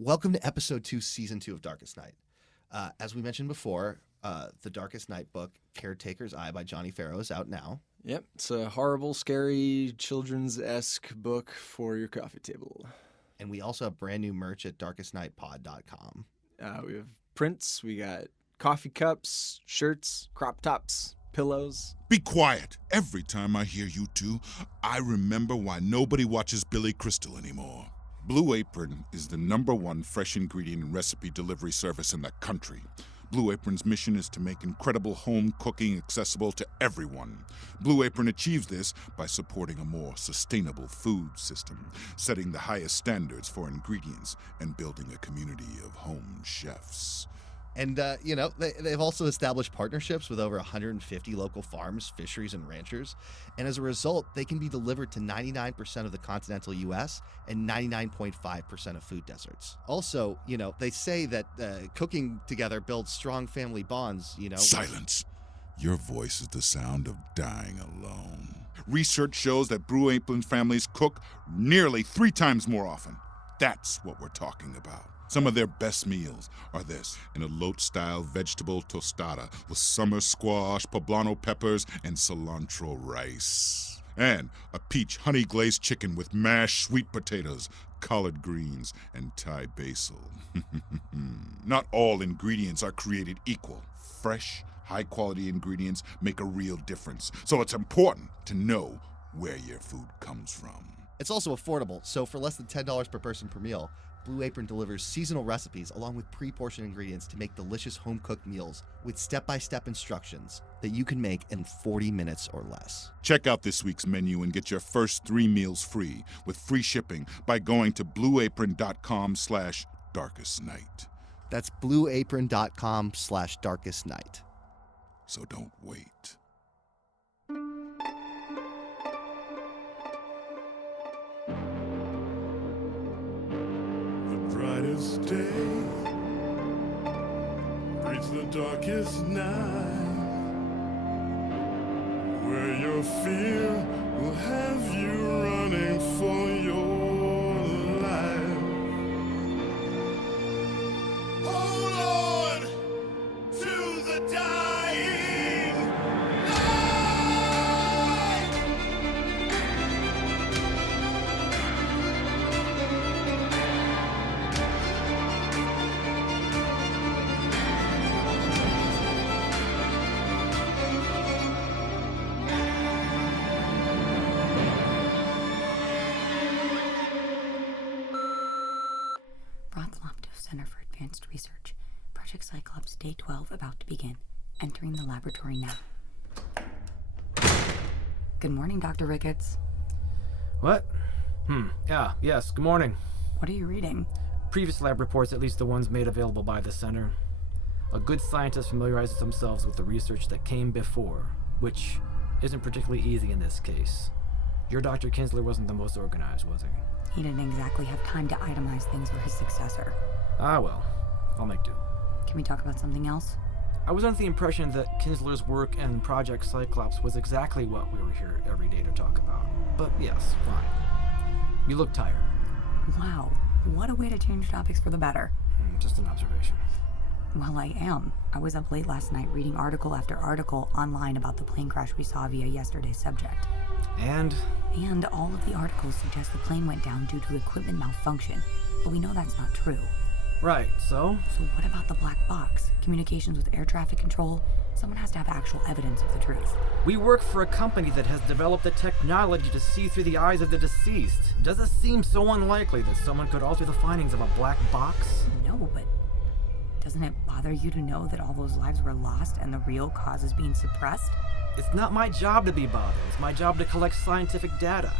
Welcome to episode 2, season 2 of Darkest Night. As we mentioned before, the Darkest Night book, Caretaker's Eye by Johnny Farrow, is out now. Yep, it's a horrible, scary, children's-esque book for your coffee table. And we also have brand new merch at darkestnightpod.com. We have prints, we got coffee cups, shirts, crop tops, pillows. Be quiet. Every time I hear you two, I remember why nobody watches Billy Crystal anymore. Blue Apron is the #1 fresh ingredient and recipe delivery service in the country. Blue Apron's mission is to make incredible home cooking accessible to everyone. Blue Apron achieves this by supporting a more sustainable food system, setting the highest standards for ingredients, and building a community of home chefs. And, they've also established partnerships with over 150 local farms, fisheries, and ranchers. And as a result, they can be delivered to 99% of the continental U.S. and 99.5% of food deserts. Also, they say that cooking together builds strong family bonds, Silence. Your voice is the sound of dying alone. Research shows that Blue Apron families cook nearly 3 times more often. That's what we're talking about. Some of their best meals are this: an elote-style vegetable tostada with summer squash, poblano peppers, and cilantro rice. And a peach honey-glazed chicken with mashed sweet potatoes, collard greens, and Thai basil. Not all ingredients are created equal. Fresh, high-quality ingredients make a real difference, so it's important to know where your food comes from. It's also affordable, so for less than $10 per person per meal, Blue Apron delivers seasonal recipes along with pre-portioned ingredients to make delicious home-cooked meals with step-by-step instructions that you can make in 40 minutes or less. Check out this week's menu and get your first 3 meals free with free shipping by going to blueapron.com/darkestnight. That's blueapron.com/darkestnight. So don't wait. Brightest day breeds the darkest night, where your fear will have you running for your life. Hold on to the dying light. Roth Lobdow Center for Advanced Research. Project Cyclops, Day 12 about to begin. Entering the laboratory now. Good morning, Dr. Ricketts. What? Yes, good morning. What are you reading? Previous lab reports, at least the ones made available by the center. A good scientist familiarizes themselves with the research that came before, which isn't particularly easy in this case. Your Dr. Kinsler wasn't the most organized, was he? He didn't exactly have time to itemize things for his successor. Ah, well, I'll make do. Can we talk about something else? I was under the impression that Kinsler's work and Project Cyclops was exactly what we were here every day to talk about. But yes, fine. You look tired. Wow, what a way to change topics for the better. Just an observation. Well, I am. I was up late last night reading article after article online about the plane crash we saw via yesterday's subject. And all of the articles suggest the plane went down due to equipment malfunction, but we know that's not true. right, so? So what about the black box? Communications with air traffic control? Someone has to have actual evidence of the truth. We work for a company that has developed the technology to see through the eyes of the deceased. Does it seem so unlikely that someone could alter the findings of a black box? No, but doesn't it bother you to know that all those lives were lost and the real cause is being suppressed? It's not my job to be bothered. It's my job to collect scientific data.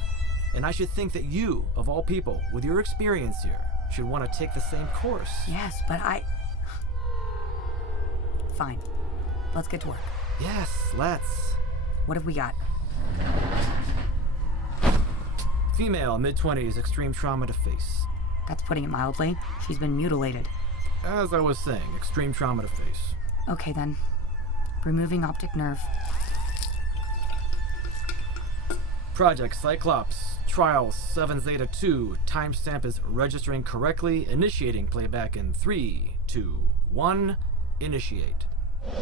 And I should think that you, of all people, with your experience here, should want to take the same course. Yes, but Fine. Let's get to work. Yes, let's. What have we got? Female, mid-20s, extreme trauma to face. That's putting it mildly. She's been mutilated. As I was saying, extreme trauma to face. Okay then. Removing optic nerve. Project Cyclops, Trial 7 Zeta 2, timestamp is registering correctly, initiating playback in 3, 2, 1, initiate. And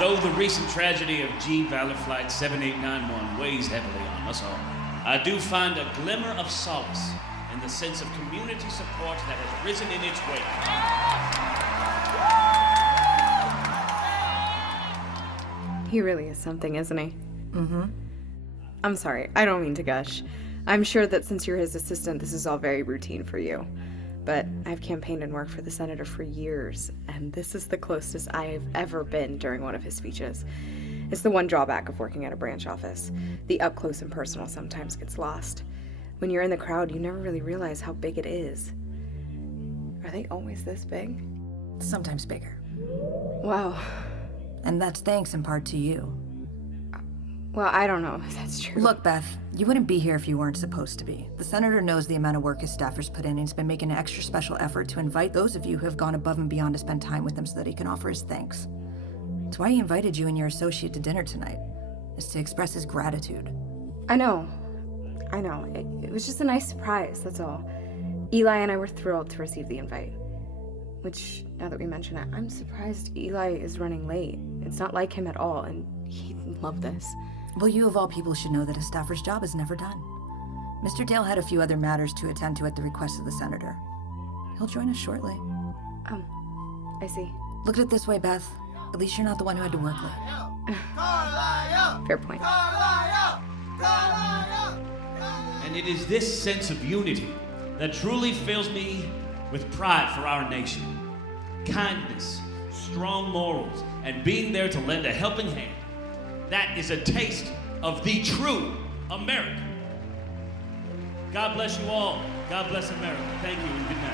though the recent tragedy of G Valor Flight 7891 weighs heavily on us all, I do find a glimmer of solace in the sense of community support that has risen in its wake. He really is something, isn't he? Mm-hmm. I'm sorry, I don't mean to gush. I'm sure that since you're his assistant, this is all very routine for you. But I've campaigned and worked for the senator for years, and this is the closest I have ever been during one of his speeches. It's the one drawback of working at a branch office. The up close and personal sometimes gets lost. When you're in the crowd, you never really realize how big it is. Are they always this big? Sometimes bigger. Wow. And that's thanks in part to you. Well, I don't know if that's true. Look, Beth, you wouldn't be here if you weren't supposed to be. The senator knows the amount of work his staffers put in, and he's been making an extra special effort to invite those of you who have gone above and beyond to spend time with him so that he can offer his thanks. It's why he invited you and your associate to dinner tonight, is to express his gratitude. I know. It was just a nice surprise, that's all. Eli and I were thrilled to receive the invite. Which, now that we mention it, I'm surprised Eli is running late. It's not like him at all, and he'd love this. Well, you of all people should know that a staffer's job is never done. Mr. Dale had a few other matters to attend to at the request of the senator. He'll join us shortly. I see. Look at it this way, Beth. At least you're not the one who had to work late. Fair point. And it is this sense of unity that truly fills me with pride for our nation. Kindness, strong morals, and being there to lend a helping hand. That is a taste of the true America. God bless you all. God bless America. Thank you and good night.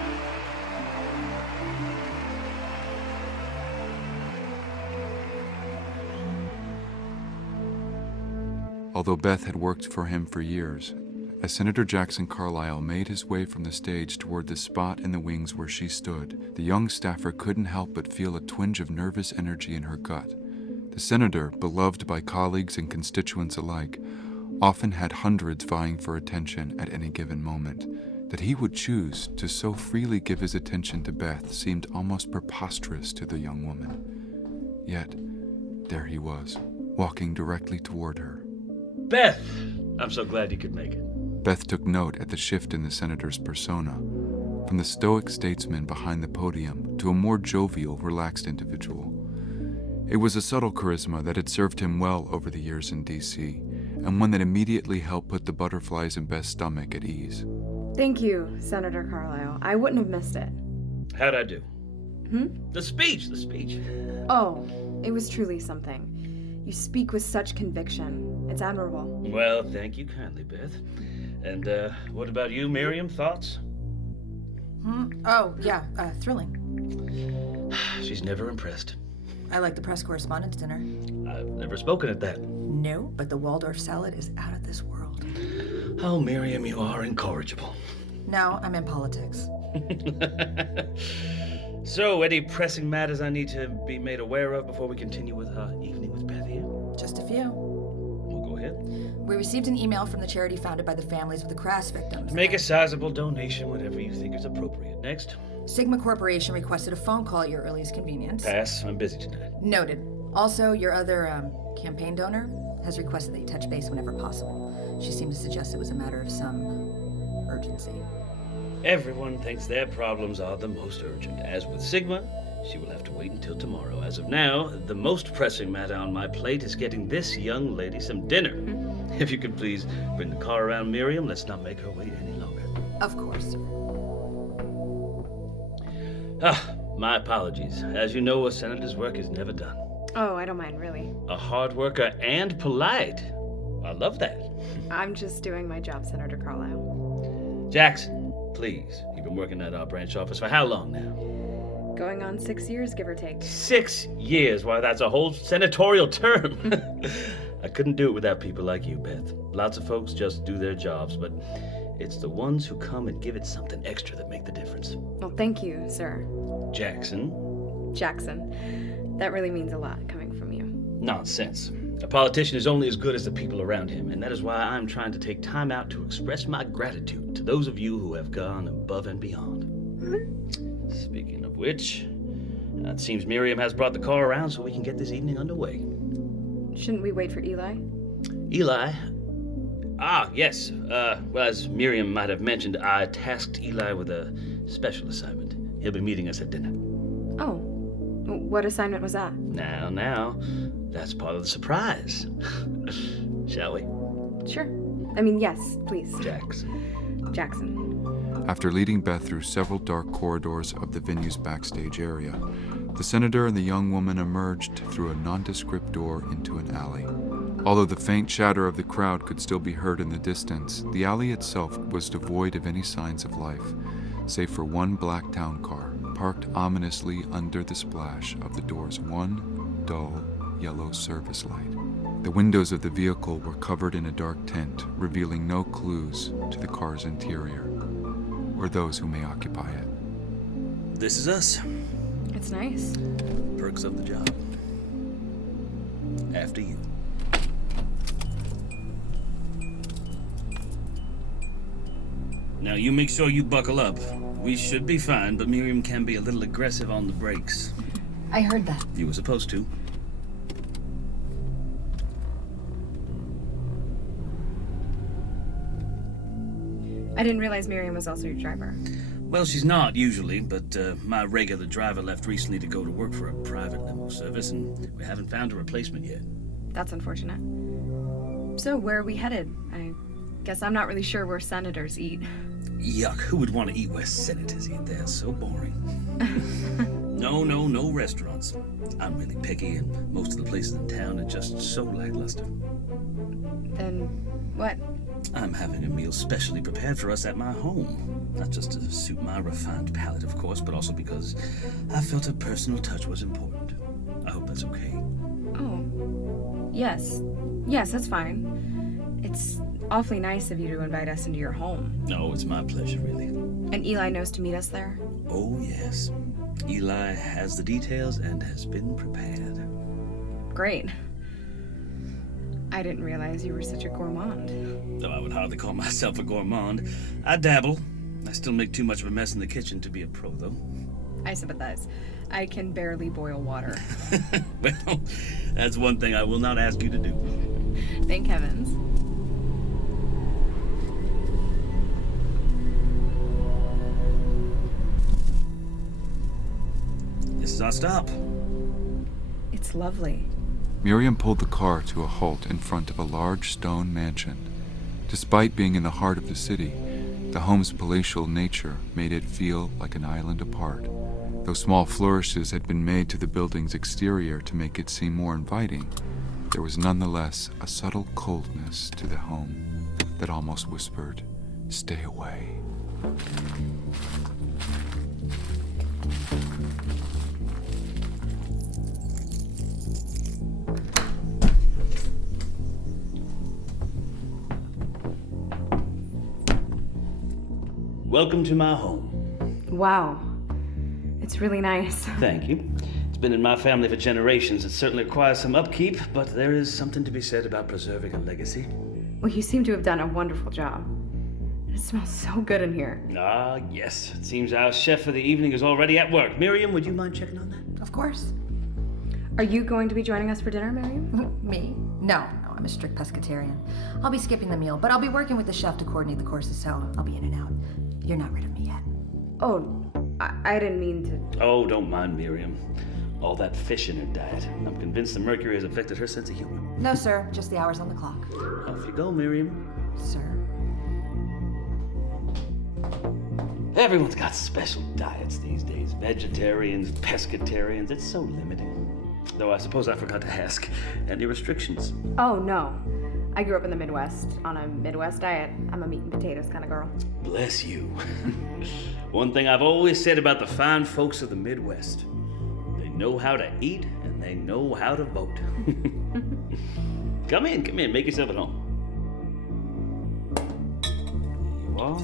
Although Beth had worked for him for years, as Senator Jackson Carlisle made his way from the stage toward the spot in the wings where she stood, the young staffer couldn't help but feel a twinge of nervous energy in her gut. The senator, beloved by colleagues and constituents alike, often had hundreds vying for attention at any given moment. That he would choose to so freely give his attention to Beth seemed almost preposterous to the young woman. Yet, there he was, walking directly toward her. Beth! I'm so glad you could make it. Beth took note at the shift in the senator's persona, from the stoic statesman behind the podium to a more jovial, relaxed individual. It was a subtle charisma that had served him well over the years in D.C., and one that immediately helped put the butterflies in Beth's stomach at ease. Thank you, Senator Carlisle. I wouldn't have missed it. How'd I do? The speech. Oh, it was truly something. You speak with such conviction. It's admirable. Well, thank you kindly, Beth. And what about you, Miriam? Thoughts? Oh, yeah, thrilling. She's never impressed. I like the press correspondence dinner. I've never spoken at that. No, but the Waldorf salad is out of this world. Oh, Miriam, you are incorrigible. Now I'm in politics. So, any pressing matters I need to be made aware of before we continue with our evening with Beth here? Just a few. We'll go ahead. We received an email from the charity founded by the families of the crash victims. Make a sizable donation whenever you think is appropriate. Next. Sigma Corporation requested a phone call at your earliest convenience. Pass. I'm busy tonight. Noted. Also, your other campaign donor has requested that you touch base whenever possible. She seemed to suggest it was a matter of some urgency. Everyone thinks their problems are the most urgent. As with Sigma, she will have to wait until tomorrow. As of now, the most pressing matter on my plate is getting this young lady some dinner. If you could please bring the car around, Miriam, let's not make her wait any longer. Of course. My apologies. As you know, a senator's work is never done. Oh, I don't mind, really. A hard worker and polite. I love that. I'm just doing my job, Senator Carlisle. Jackson, please. You've been working at our branch office for how long now? Going on 6 years, give or take. 6 years? Why, that's a whole senatorial term. I couldn't do it without people like you, Beth. Lots of folks just do their jobs, but It's the ones who come and give it something extra that make the difference. Well, thank you, sir. Jackson. Jackson. That really means a lot coming from you. Nonsense. A politician is only as good as the people around him, and that is why I'm trying to take time out to express my gratitude to those of you who have gone above and beyond. Speaking of which, it seems Miriam has brought the car around so we can get this evening underway. Shouldn't we wait for Eli? Eli? Ah, yes. Well, as Miriam might have mentioned, I tasked Eli with a special assignment. He'll be meeting us at dinner. Oh. What assignment was that? Now, that's part of the surprise. Shall we? Sure. I mean, yes, please. Jackson. After leading Beth through several dark corridors of the venue's backstage area, the senator and the young woman emerged through a nondescript door into an alley. Although the faint chatter of the crowd could still be heard in the distance, the alley itself was devoid of any signs of life, save for one black town car parked ominously under the splash of the door's one dull yellow service light. The windows of the vehicle were covered in a dark tint, revealing no clues to the car's interior or those who may occupy it. This is us. It's nice. Perks of the job. After you. Now you make sure you buckle up. We should be fine, but Miriam can be a little aggressive on the brakes. I heard that. You were supposed to. I didn't realize Miriam was also your driver. Well, she's not usually, but my regular driver left recently to go to work for a private limo service, and we haven't found a replacement yet. That's unfortunate. So, where are we headed? I guess I'm not really sure where senators eat. Yuck, who would want to eat where senators eat? They're so boring. No restaurants. I'm really picky, and most of the places in town are just so lackluster. Then, what? I'm having a meal specially prepared for us at my home. Not just to suit my refined palate, of course, but also because I felt a personal touch was important. I hope that's okay. Oh. Yes. Yes, that's fine. It's awfully nice of you to invite us into your home. No, it's my pleasure, really. And Eli knows to meet us there? Oh, yes. Eli has the details and has been prepared. Great. I didn't realize you were such a gourmand. Though I would hardly call myself a gourmand. I dabble. I still make too much of a mess in the kitchen to be a pro, though. I sympathize. I can barely boil water. Well, that's one thing I will not ask you to do. Thank heavens. This is our stop. It's lovely. Miriam pulled the car to a halt in front of a large stone mansion. Despite being in the heart of the city, the home's palatial nature made it feel like an island apart. Though small flourishes had been made to the building's exterior to make it seem more inviting, there was nonetheless a subtle coldness to the home that almost whispered, "Stay away." Welcome to my home. Wow. It's really nice. Thank you. It's been in my family for generations. It certainly requires some upkeep, but there is something to be said about preserving a legacy. Well, you seem to have done a wonderful job. It smells so good in here. Ah, yes. It seems our chef for the evening is already at work. Miriam, would you mind checking on that? Of course. Are you going to be joining us for dinner, Miriam? Me? No, I'm a strict pescatarian. I'll be skipping the meal, but I'll be working with the chef to coordinate the courses, so I'll be in and out. You're not rid of me yet. Oh, I didn't mean to. Oh, don't mind Miriam. All that fish in her diet. I'm convinced the mercury has affected her sense of humor. No, sir. Just the hours on the clock. Off you go, Miriam. Sir. Everyone's got special diets these days. Vegetarians, pescatarians. It's so limiting. Though I suppose I forgot to ask. Any restrictions? Oh, no. I grew up in the Midwest on a Midwest diet. I'm a meat and potatoes kind of girl. Bless you. One thing I've always said about the fine folks of the Midwest. They know how to eat and they know how to vote. Come in, make yourself at home. you are.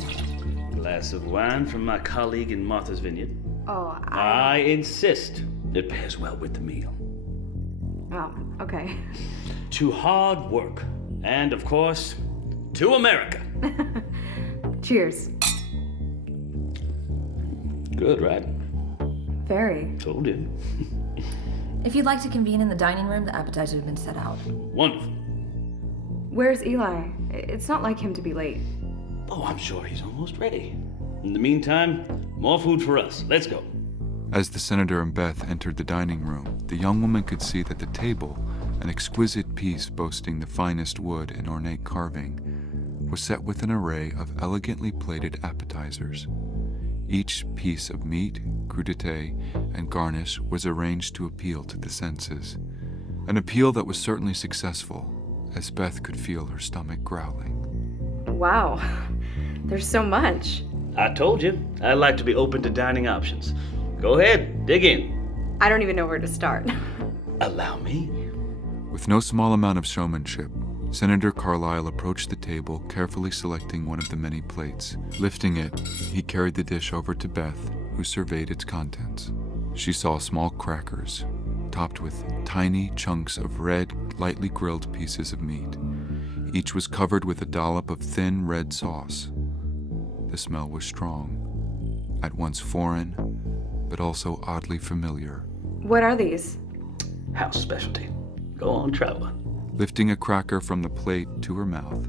Glass of wine from my colleague in Martha's Vineyard. Oh, I insist it pairs well with the meal. Oh, okay. To hard work. And, of course, to America. Cheers. Good, right? Very. Told you. If you'd like to convene in the dining room, the appetizers have been set out. Wonderful. Where's Eli? It's not like him to be late. Oh, I'm sure he's almost ready. In the meantime, more food for us. Let's go. As the senator and Beth entered the dining room, the young woman could see that the table, an exquisite piece boasting the finest wood and ornate carving, was set with an array of elegantly plated appetizers. Each piece of meat, crudité, and garnish was arranged to appeal to the senses. An appeal that was certainly successful, as Beth could feel her stomach growling. Wow. There's so much. I told you, I like to be open to dining options. Go ahead, dig in. I don't even know where to start. Allow me. With no small amount of showmanship, Senator Carlisle approached the table, carefully selecting one of the many plates. Lifting it, he carried the dish over to Beth, who surveyed its contents. She saw small crackers, topped with tiny chunks of red, lightly grilled pieces of meat. Each was covered with a dollop of thin red sauce. The smell was strong, at once foreign, but also oddly familiar. What are these? House specialty. Go on, try one. Lifting a cracker from the plate to her mouth,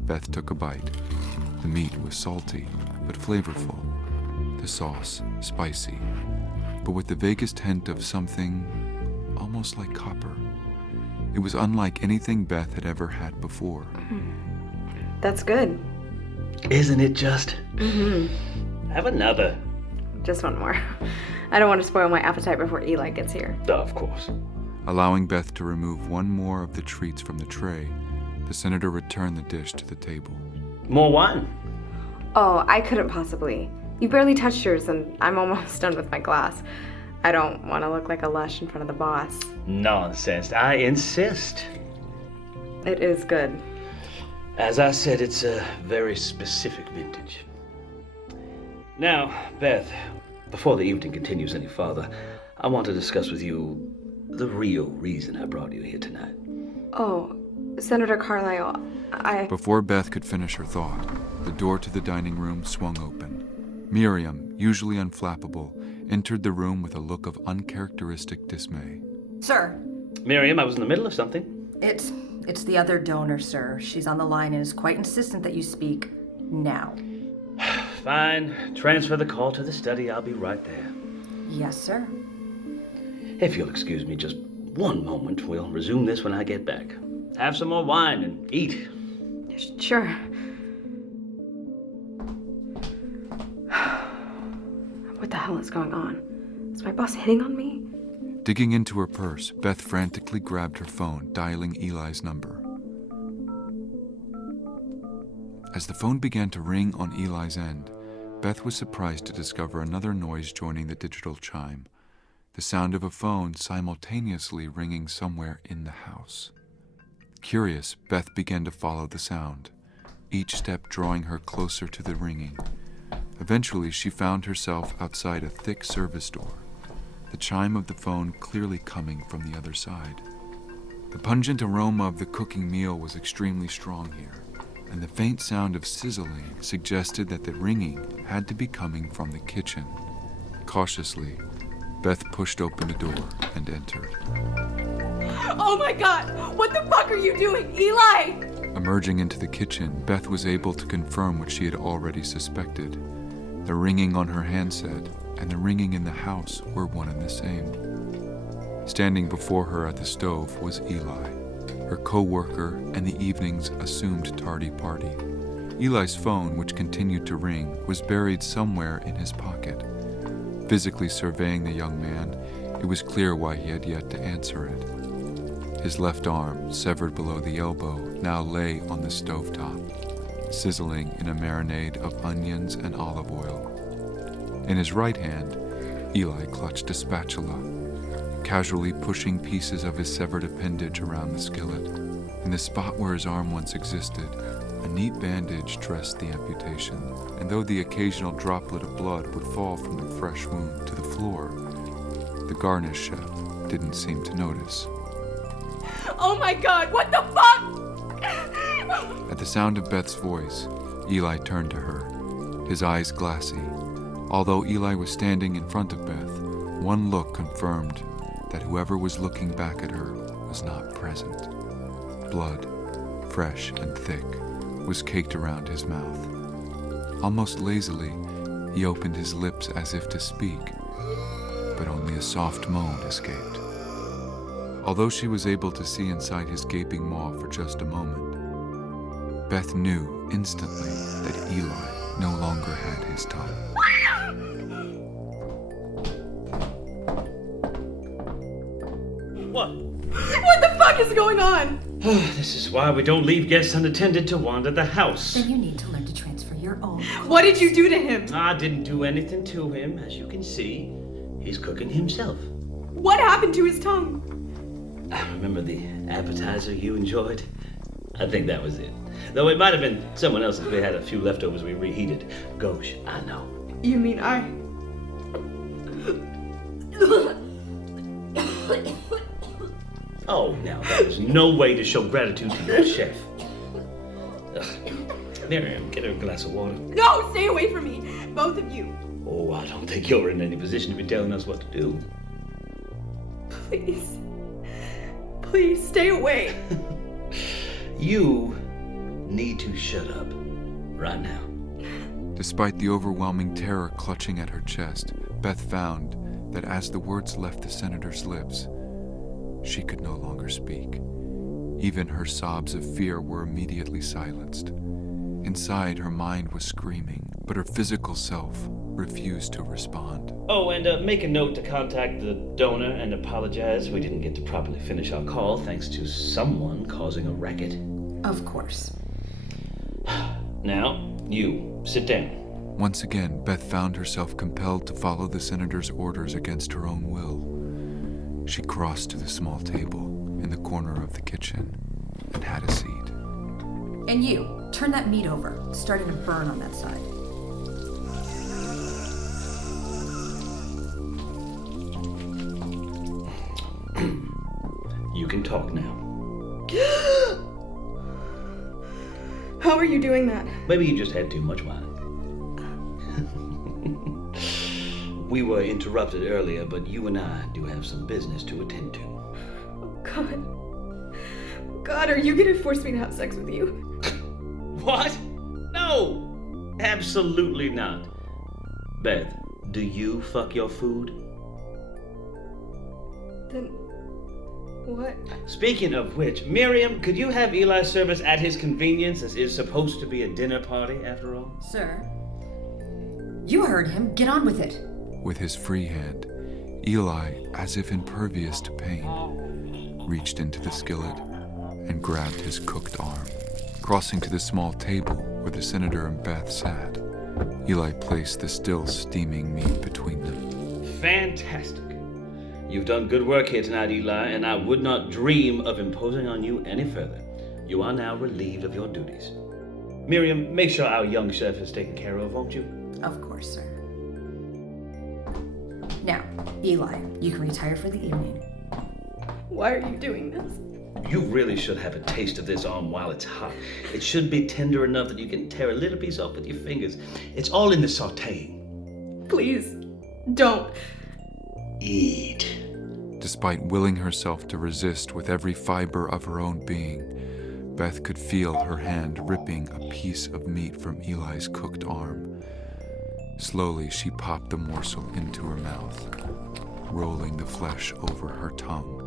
Beth took a bite. The meat was salty, but flavorful. The sauce spicy, but with the vaguest hint of something almost like copper. It was unlike anything Beth had ever had before. That's good. Isn't it just? Mm-hmm. Have another. Just one more. I don't want to spoil my appetite before Eli gets here. Of course. Allowing Beth to remove one more of the treats from the tray, the senator returned the dish to the table. More wine. Oh, I couldn't possibly. You barely touched yours, and I'm almost done with my glass. I don't want to look like a lush in front of the boss. Nonsense. I insist. It is good. As I said, it's a very specific vintage. Now, Beth, before the evening continues any farther, I want to discuss with you the real reason I brought you here tonight. Oh, Senator Carlisle, Before Beth could finish her thought, the door to the dining room swung open. Miriam, usually unflappable, entered the room with a look of uncharacteristic dismay. Sir. Miriam, I was in the middle of something. It's the other donor, sir. She's on the line and is quite insistent that you speak now. Fine. Transfer the call to the study. I'll be right there. Yes, sir. If you'll excuse me just one moment, we'll resume this when I get back. Have some more wine and eat. Sure. What the hell is going on? Is my boss hitting on me? Digging into her purse, Beth frantically grabbed her phone, dialing Eli's number. As the phone began to ring on Eli's end, Beth was surprised to discover another noise joining the digital chime, the sound of a phone simultaneously ringing somewhere in the house. Curious, Beth began to follow the sound, each step drawing her closer to the ringing. Eventually, she found herself outside a thick service door, the chime of the phone clearly coming from the other side. The pungent aroma of the cooking meal was extremely strong here, and the faint sound of sizzling suggested that the ringing had to be coming from the kitchen. Cautiously, Beth pushed open the door and entered. Oh my God! What the fuck are you doing, Eli? Emerging into the kitchen, Beth was able to confirm what she had already suspected. The ringing on her handset and the ringing in the house were one and the same. Standing before her at the stove was Eli, her co-worker and the evening's assumed tardy party. Eli's phone, which continued to ring, was buried somewhere in his pocket. Physically surveying the young man, it was clear why he had yet to answer it. His left arm, severed below the elbow, now lay on the stovetop, sizzling in a marinade of onions and olive oil. In his right hand, Eli clutched a spatula, casually pushing pieces of his severed appendage around the skillet. In the spot where his arm once existed, A neat bandage dressed the amputation, and though the occasional droplet of blood would fall from the fresh wound to the floor, the garnish chef didn't seem to notice. Oh my god, what the fuck? At the sound of Beth's voice, Eli turned to her, his eyes glassy. Although Eli was standing in front of Beth, one look confirmed that whoever was looking back at her was not present. Blood, fresh and thick, was caked around his mouth. Almost lazily, he opened his lips as if to speak, but only a soft moan escaped. Although she was able to see inside his gaping maw for just a moment, Beth knew instantly that Eli no longer had his tongue. What? What the fuck is going on? This is why we don't leave guests unattended to wander the house. Then you need to learn to transfer your own. What did you do to him? I didn't do anything to him. As you can see, he's cooking himself. What happened to his tongue? I remember the appetizer you enjoyed. I think that was it. Though it might have been someone else if we had a few leftovers we reheated. Gosh, I know. You mean I... Oh, now that is no way to show gratitude to your chef. Ugh. Miriam, get her a glass of water. No, stay away from me, both of you. Oh, I don't think you're in any position to be telling us what to do. Please. Please, stay away. You need to shut up right now. Despite the overwhelming terror clutching at her chest, Beth found that as the words left the senator's lips, she could no longer speak. Even her sobs of fear were immediately silenced. Inside, her mind was screaming, but her physical self refused to respond. Oh, and make a note to contact the donor and apologize. We didn't get to properly finish our call thanks to someone causing a racket. Of course. Now, you, sit down. Once again, Beth found herself compelled to follow the senator's orders against her own will. She crossed to the small table in the corner of the kitchen and had a seat. And you, turn that meat over. It's starting to burn on that side. You can talk now. How are you doing that? Maybe you just had too much wine. We were interrupted earlier, but you and I do have some business to attend to. Oh, God. God, are you gonna force me to have sex with you? What? No! Absolutely not. Beth, do you fuck your food? Then... what? Speaking of which, Miriam, could you have Eli serve us at his convenience? This is supposed to be a dinner party, after all. Sir? You heard him. Get on with it. With his free hand, Eli, as if impervious to pain, reached into the skillet and grabbed his cooked arm. Crossing to the small table where the senator and Beth sat, Eli placed the still steaming meat between them. Fantastic. You've done good work here tonight, Eli, and I would not dream of imposing on you any further. You are now relieved of your duties. Miriam, make sure our young chef is taken care of, won't you? Of course, sir. Now, Eli, you can retire for the evening. Why are you doing this? You really should have a taste of this arm while it's hot. It should be tender enough that you can tear a little piece off with your fingers. It's all in the sautéing. Please, don't. Eat. Despite willing herself to resist with every fiber of her own being, Beth could feel her hand ripping a piece of meat from Eli's cooked arm. Slowly, she popped the morsel into her mouth, rolling the flesh over her tongue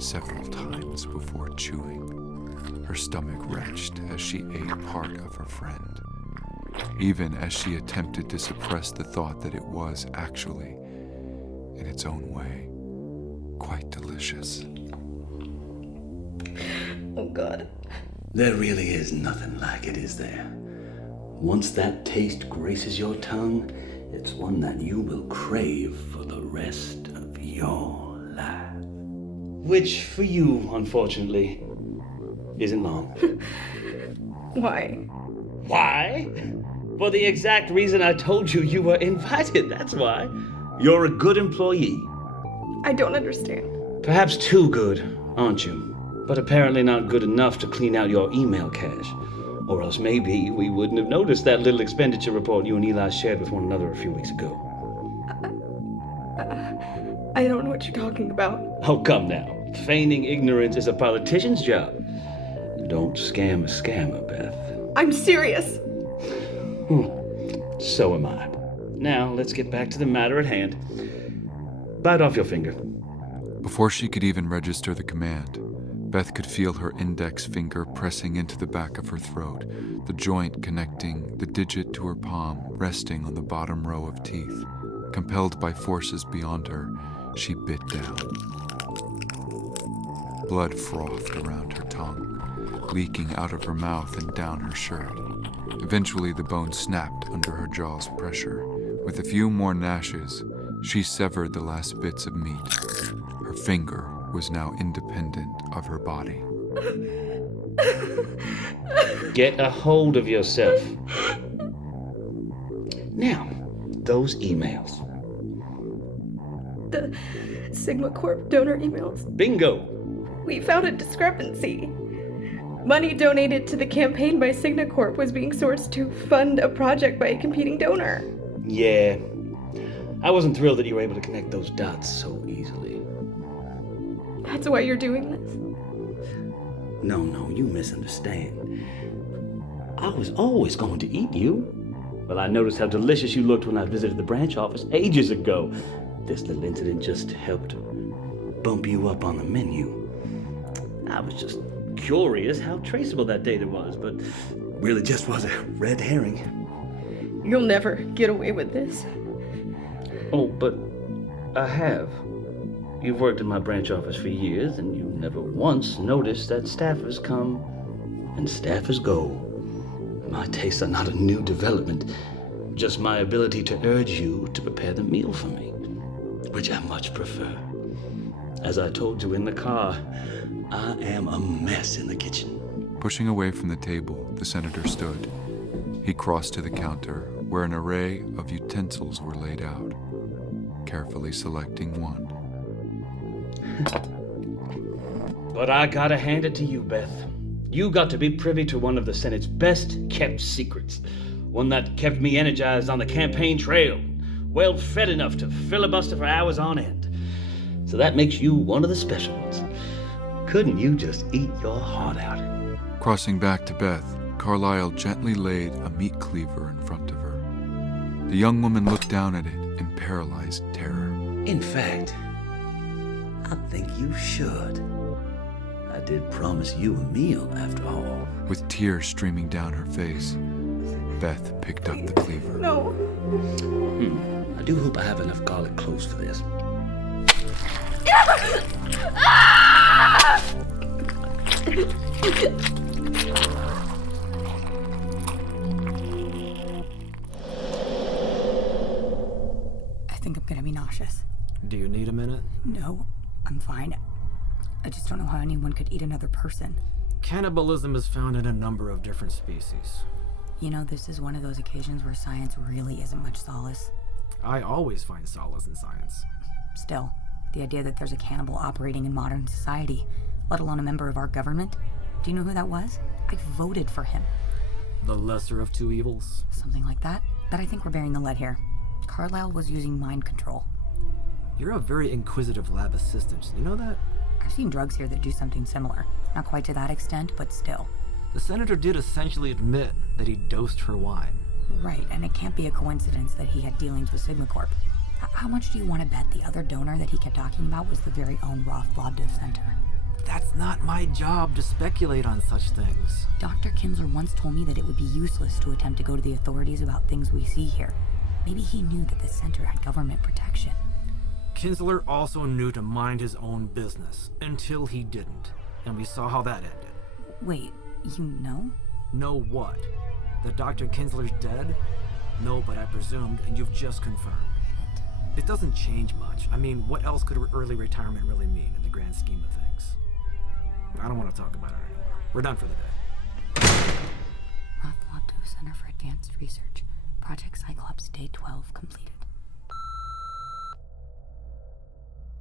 several times before chewing. Her stomach wrenched as she ate part of her friend, even as she attempted to suppress the thought that it was actually, in its own way, quite delicious. Oh, God. There really is nothing like it, is there? Once that taste graces your tongue, it's one that you will crave for the rest of your life. Which, for you, unfortunately, isn't long. Why? Why? For the exact reason I told you you were invited, that's why. You're a good employee. I don't understand. Perhaps too good, aren't you? But apparently not good enough to clean out your email cache. Or else maybe we wouldn't have noticed that little expenditure report you and Eli shared with one another a few weeks ago. I don't know what you're talking about. Oh, come now. Feigning ignorance is a politician's job. Don't scam a scammer, Beth. I'm serious. So am I. Now, let's get back to the matter at hand. Bite off your finger. Before she could even register the command, Beth could feel her index finger pressing into the back of her throat, the joint connecting the digit to her palm resting on the bottom row of teeth. Compelled by forces beyond her, she bit down. Blood frothed around her tongue, leaking out of her mouth and down her shirt. Eventually, the bone snapped under her jaw's pressure. With a few more gnashes, she severed the last bits of meat. Her finger was now independent of her body. Get a hold of yourself. Now, those emails. The Sigma Corp donor emails. Bingo! We found a discrepancy. Money donated to the campaign by Sigma Corp was being sourced to fund a project by a competing donor. Yeah. I wasn't thrilled that you were able to connect those dots so easily. That's why you're doing this? No, you misunderstand. I was always going to eat you. Well, I noticed how delicious you looked when I visited the branch office ages ago. This little incident just helped bump you up on the menu. I was just curious how traceable that data was, but really just was a red herring. You'll never get away with this. Oh, but I have. You've worked in my branch office for years, and you never once noticed that staffers come and staffers go. My tastes are not a new development, just my ability to urge you to prepare the meal for me, which I much prefer. As I told you in the car, I am a mess in the kitchen. Pushing away from the table, the senator stood. He crossed to the counter, where an array of utensils were laid out, carefully selecting one. But I gotta hand it to you, Beth. You got to be privy to one of the Senate's best-kept secrets. One that kept me energized on the campaign trail, well-fed enough to filibuster for hours on end. So that makes you one of the special ones. Couldn't you just eat your heart out? Crossing back to Beth, Carlisle gently laid a meat cleaver in front of her. The young woman looked down at it in paralyzed terror. In fact, I think you should. I did promise you a meal, after all. With tears streaming down her face, Beth picked up the cleaver. No. I do hope I have enough garlic cloves for this. I think I'm gonna be nauseous. Do you need a minute? No, I'm fine. I just don't know how anyone could eat another person. Cannibalism is found in a number of different species. You know, this is one of those occasions where science really isn't much solace. I always find solace in science. Still, the idea that there's a cannibal operating in modern society, let alone a member of our government. Do you know who that was? I voted for him. The lesser of two evils? Something like that. But I think we're bearing the lead here. Carlisle was using mind control. You're a very inquisitive lab assistant. You know that? I've seen drugs here that do something similar. Not quite to that extent, but still. The senator did essentially admit that he dosed her wine. Right, and it can't be a coincidence that he had dealings with Sigma Corp. How much do you want to bet the other donor that he kept talking about was the very own Roth Lobdow Center? That's not my job to speculate on such things. Dr. Kinsler once told me that it would be useless to attempt to go to the authorities about things we see here. Maybe he knew that the center had government protection. Kinsler also knew to mind his own business, until he didn't. And we saw how that ended. Wait, you know? Know what? That Dr. Kinsler's dead? No, but I presumed, and you've just confirmed. It doesn't change much. I mean, what else could early retirement really mean in the grand scheme of things? I don't want to talk about it anymore. We're done for the day. Roth Lobdow Center for Advanced Research. Project Cyclops, Day 12 completed.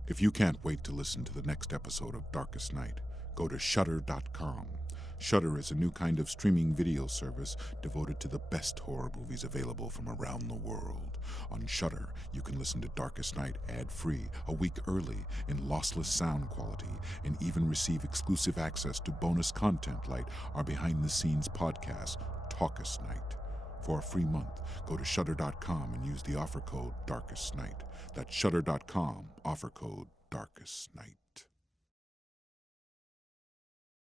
If you can't wait to listen to the next episode of Darkest Night, go to Shudder.com. Shudder is a new kind of streaming video service devoted to the best horror movies available from around the world. On Shudder, you can listen to Darkest Night ad-free, a week early, in lossless sound quality, and even receive exclusive access to bonus content like our behind-the-scenes podcast, Talkest Night. For a free month, go to Shudder.com and use the offer code Darkest Night. That's Shudder.com, offer code Darkest Night.